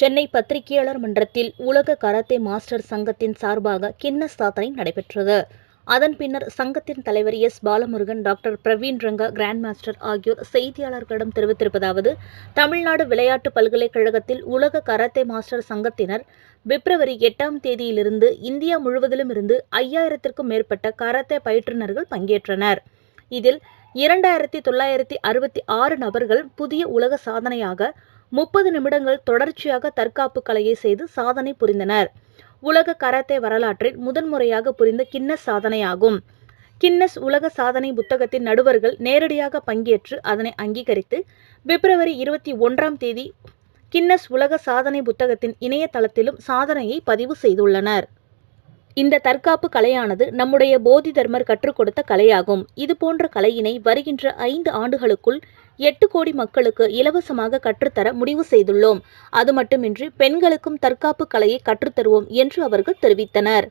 சென்னை பத்திரிகையாளர் மன்றத்தில் உலக கராத்தே மாஸ்டர் சங்கத்தின் சார்பாக கின்னஸ் சாதனை நடைபெற்றது. அதன் பின்னர் சங்கத்தின் தலைவர் S. Balamurugan doctor. Praveen Ranga grand master ஆகியோர் செய்தியாளர்களிடம் தெரிவித்திருப்பதாவது தமிழ்நாடு விளையாட்டு பல்கலைக்கழகத்தில் உலக கராத்தே மாஸ்டர் சங்கத்தினர் பிப்ரவரி எட்டாம் தேதியிலிருந்து இந்தியா முழுவதிலும் இருந்து ஐயாயிரத்திற்கும் மேற்பட்ட கராத்தே பயிற்றுனர்கள் பங்கேற்றனர். இதில் இரண்டாயிரத்தி தொள்ளாயிரத்தி அறுபத்தி ஆறு நபர்கள் புதிய உலக சாதனையாக முப்பது நிமிடங்கள் தொடர்ச்சியாக தற்காப்பு கலையை செய்து சாதனை புரிந்தனர். உலக கராத்தே வரலாற்றில் முதன்முறையாக புரிந்த கின்னஸ் சாதனையாகும். கின்னஸ் உலக சாதனை புத்தகத்தின் நடுவர்கள் நேரடியாக பங்கேற்று அதனை அங்கீகரித்து பிப்ரவரி இருபத்தி ஒன்றாம் தேதி கின்னஸ் உலக சாதனை புத்தகத்தின் இணையதளத்திலும் சாதனையை பதிவு செய்துள்ளனர். இந்த தற்காப்பு கலையானது நம்முடைய போதி தர்மர் கற்றுக் கொடுத்த கலையாகும். இது போன்ற கலையினை வருகின்ற ஐந்து ஆண்டுகளுக்குள் எட்டு கோடி மக்களுக்கு இலவசமாக கற்றுத்தர முடிவு செய்துள்ளோம். அது மட்டுமின்றி பெண்களுக்கும் தற்காப்பு கலையை கற்றுத்தருவோம் என்று அவர்கள் தெரிவித்தனர்.